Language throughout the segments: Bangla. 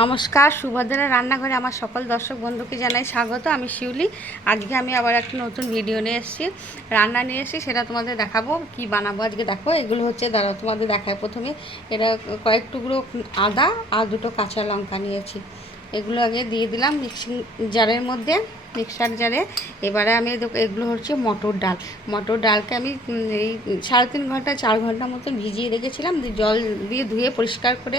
নমস্কার সুভদ্রা রান্নাঘরে আমার সকল দর্শক বন্ধুকে জানাই স্বাগত। আমি শিউলি, আজকে আমি আবার একটা নতুন ভিডিও নিয়ে এসেছি। রান্না নিয়ে এসেছি, সেটা তোমাদের দেখাবো, কি বানাবো আজকে দেখো। এগুলো হচ্ছে, দাঁড়াও, তোমাদের দেখায় প্রথমে। এটা কয়েক টুকরো আদা আর দুটো কাঁচা লঙ্কা নিয়েছি। এগুলো আগে দিয়ে দিলাম মিক্সিং জারের মধ্যে, মিক্সার জারে। এবারে আমি এগুলো হচ্ছে মটর ডাল। মটর ডালকে আমি এই সাড়ে তিন ঘণ্টা, চার ঘণ্টা মতো ভিজিয়ে রেখেছিলাম জল দিয়ে ধুয়ে পরিষ্কার করে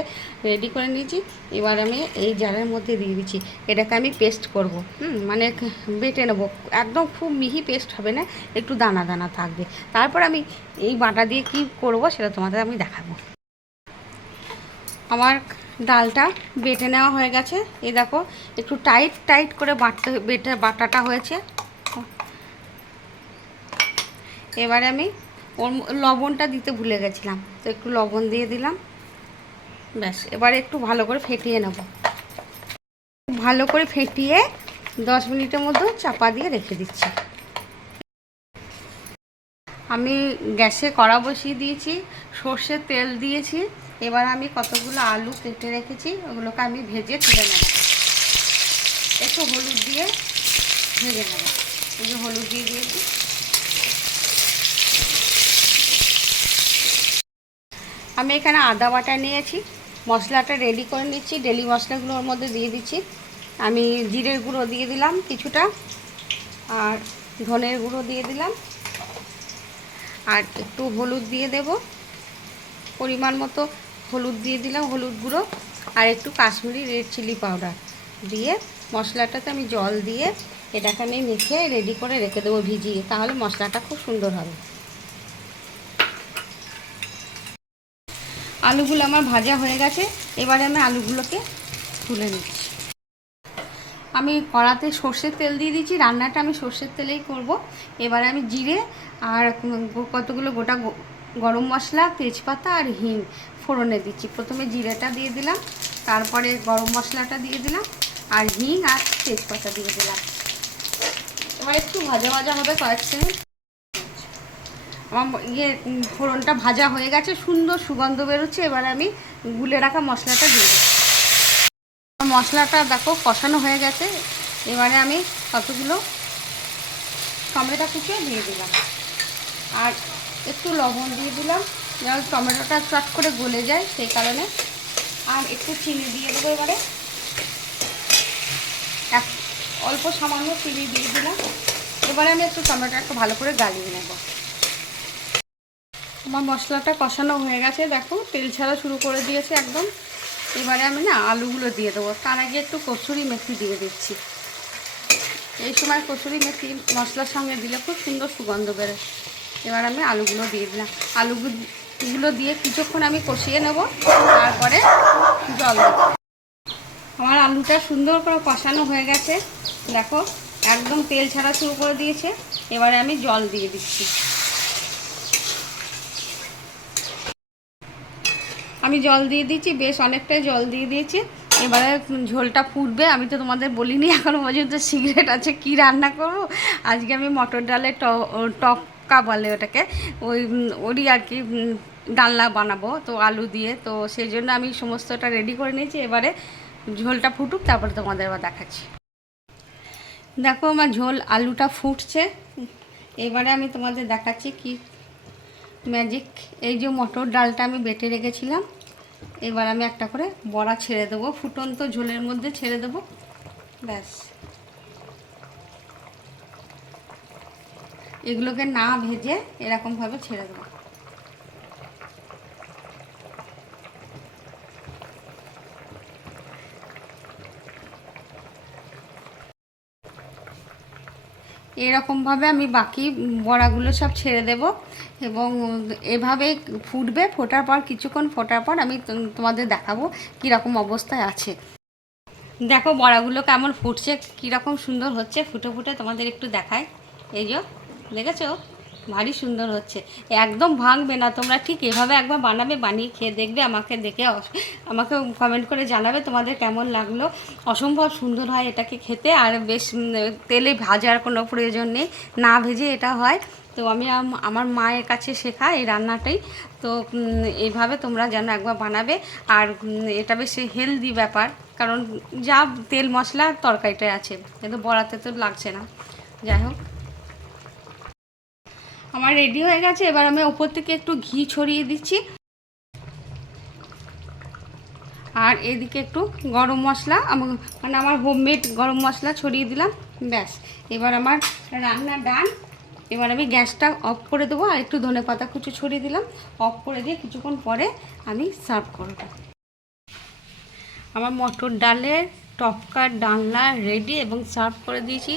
রেডি করে নিয়েছি। এবার আমি এই জারের মধ্যে দিয়ে দিচ্ছি। এটাকে আমি পেস্ট করব, হুম মানে বেটে নেব। একদম খুব মিহি পেস্ট হবে না, একটু দানা দানা থাকবে। তারপর আমি এই বাটা দিয়ে কি করব সেটা তোমাদের আমি দেখাবো। আমার ডালটা বেটে নেওয়া হয়ে গেছে। এই দেখো, একটু টাইট টাইট করে বাটতে, বেটে, বাটাটা হয়েছে। এবারে আমি ওর লবণটা দিতে ভুলে গেছিলাম, তো একটু লবণ দিয়ে দিলাম। ব্যাস, এবারে একটু ভালো করে ফেটিয়ে নেব। ভালো করে ফেটিয়ে দশ মিনিটের মধ্যে চাপা দিয়ে রেখে দিচ্ছি। আমি গ্যাসে কড়া বসিয়ে দিয়েছি, সর্ষের তেল দিয়েছি। এবার আমি কতগুলো আলু কেটে রেখেছি, ওগুলোকে আমি ভেজে তুলে নেব। একটু হলুদ দিয়ে ভেজে নেব। এই যে হলুদ দিয়ে দিয়েছি। আমি এখানে আদা বাটা নিয়েছি, মশলাটা রেডি করে নিচ্ছি ডেলি মশলাগুলোর মধ্যে দিয়ে দিচ্ছি। আমি জিরের গুঁড়ো দিয়ে দিলাম কিছুটা, আর ধনের গুঁড়ো দিয়ে দিলাম। আর একটু হলুদ দিয়ে দেব। পরিমাণ মতো হলুদ দিয়ে দিলাম, হলুদ গুঁড়ো আর একটু কাশ্মীরি রেড চিলি পাউডার দিয়ে মশলাটাতে আমি জল দিয়ে এটাকে আমি মেখে রেডি করে রেখে দেবো ভিজিয়ে, তাহলে মশলাটা খুব সুন্দর হবে। আলুগুলো আমার ভাজা হয়ে গেছে, এবারে আমি আলুগুলোকে তুলে নিচ্ছি। আমি কড়াতে সর্ষের তেল দিয়ে দিচ্ছি রান্নাটা আমি সর্ষের তেলেই করব। এবারে আমি জিরে আর কতগুলো গোটা গরম মশলা, তেজপাতা আর হিং ফোড়নে দিচ্ছি। প্রথমে জিরেটা দিয়ে দিলাম, তারপরে গরম মশলাটা দিয়ে দিলাম, আর হিং আর তেজপাতা দিয়ে দিলাম। এবার একটু ভাজা ভাজা হবে কয়েক সেকেন্ড। আমার ইয়ে ফোড়নটা ভাজা হয়ে গেছে, সুন্দর সুগন্ধ বেরোচ্ছে, এবার আমি গুলে রাখা মশলাটা দিয়ে দিচ্ছি। মশলাটা দেখো কষানো হয়ে গেছে, এবারে আমি কতগুলো টমেটো কুচিয়ে দিয়ে দিলাম। আর একটু লবণ দিয়ে দিলাম। যেন টমেটোটা চট করে গলে যায় সেই কারণে। আর একটু চিনি দিয়ে দেবো এবারে। এক, অল্প সামান্য চিনি দিয়ে দিলাম। এবারে আমি একটু টমেটো একটু ভালো করে গালিয়ে নেব। আমার মশলাটা কষানো হয়ে গেছে, দেখো, তেল ছাড়া শুরু করে দিয়েছে একদম। এবারে আমি না আলুগুলো দিয়ে দেবো। তার আগে একটু কসুরি মেথি দিয়ে দিচ্ছি। এই সময় কসুরি মেথি মশলার সঙ্গে দিলে খুব সুন্দর সুগন্ধ বেরোয়। এবার আমি আলুগুলো দিয়ে দিলাম। আলুগুলো দিয়ে কিছুক্ষণ আমি কষিয়ে নেব, তারপরে জল দেবো। আমার আলুটা সুন্দর করে কষানো হয়ে গেছে। দেখো, একদম তেল ছাড়া শুরু করে দিয়েছে। এবারে আমি জল দিয়ে দিচ্ছি। আমি জল দিয়ে দিয়েছি, বেশ অনেকটাই জল দিয়ে দিয়েছি। এবারে ঝোলটা ফুটবে, আমি তো তোমাদের বলিনি এখনও পর্যন্ত সিগারেট আছে কি রান্না করব। আজকে আমি মটর ডালের ট- ও টপকা বলে ওটাকে। ওই ওরই আর কি ডালনা বানাবো, তো আলু দিয়ে। তো সেই জন্য আমি সমস্তটা রেডি করে নিয়েছি। এবারে ঝোলটা ফুটুক, তারপরে তোমাদের আবার দেখাচ্ছি। দেখো আমার ঝোল, আলুটা ফুটছে। এবারে আমি তোমাদের দেখাচ্ছি কি ম্যাজিক এই যে মটর ডালটা আমি বেটে রেখেছিলাম। এবার আমি একটা করে বড়া ছেড়ে দেবো। ফুটন্ত ঝোলের মধ্যে ছেড়ে দেবো। ব্যাস। এগুলোকে না ভেজে এরকমভাবে ছেড়ে দেবো। এরকমভাবে আমি বাকি বড়াগুলো সব ছেড়ে দেব এবং এভাবে ফুটবে, ফোটার পর, কিছুক্ষণ ফোটার পর আমি তোমাদের দেখাবো কীরকম অবস্থায় আছে। দেখো বড়াগুলো কেমন ফুটছে, কীরকম সুন্দর হচ্ছে, ফুটে ফুটে তোমাদের একটু দেখায় এই যে দেখেছ? ভারী সুন্দর হচ্ছে। একদম ভাঙবে না। তোমরা ঠিক এভাবে একবার বানাবে, বানিয়ে খেয়ে দেখবে, আমাকে দেখে আমাকে কমেন্ট করে জানাবে তোমাদের কেমন লাগল। অসম্ভব সুন্দর হয় এটাকে খেতে আর বেশ তেলে ভাজার কোনো প্রয়োজন নেই। না ভেজে এটা হয়। তো আমি আমার মায়ের কাছে শেখা এই রান্নাটাই। তো এইভাবে তোমরা যেন একবার বানাবে। আর এটা বেশ হেলদি ব্যাপার। কারণ যা তেল মশলা তরকারিটায় আছে। কিন্তু বড়াতে তো লাগছে না। যাই হোক। আমার রেডি হয়ে গেছে, এবার আমি ওপর থেকে একটু ঘি ছড়িয়ে দিচ্ছি। আর এদিকে একটু গরম মশলা মানে আমার হোমমেড গরম মশলা ছড়িয়ে দিলাম, ব্যাস। এবার আমার রান্না ডান এবার আমি গ্যাসটা অফ করে দেবো, আর একটু ধনে পাতা কুচি ছড়িয়ে দিলাম। অফ করে দিয়ে কিছুক্ষণ পরে আমি সার্ভ করব। আমার মটর ডালের টপকার ডালনা রেডি এবং সার্ভ করে দিয়েছি।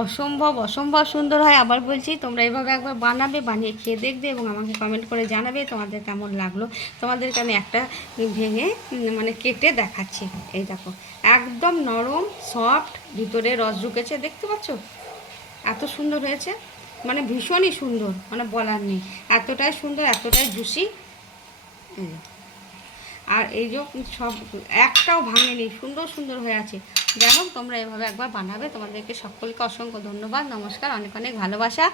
অসম্ভব অসম্ভব সুন্দর হয়। আবার বলছি, তোমরা এইভাবে একবার বানাবে, বানিয়ে খেয়ে দেখবে এবং আমাকে কমেন্ট করে জানাবে তোমাদের কেমন লাগল। তোমাদেরকে আমি একটা ভেঙে মানে কেটে দেখাচ্ছি। এই দেখো, একদম নরম সফট ভিতরে রস ঢুকেছে, দেখতে পাচ্ছ? এত সুন্দর হয়েছে। মানে ভীষণই সুন্দর মানে বলার নেই। এতটাই সুন্দর, এতটাই জুসি আর এই যে সব একটাও ভাঙেনি সুন্দর সুন্দর হয়ে আছে। যেমন তোমরা এভাবে একবার বানাবে। তোমাদেরকে সকলকে অসংখ্য ধন্যবাদ, নমস্কার, অনেক অনেক ভালোবাসা।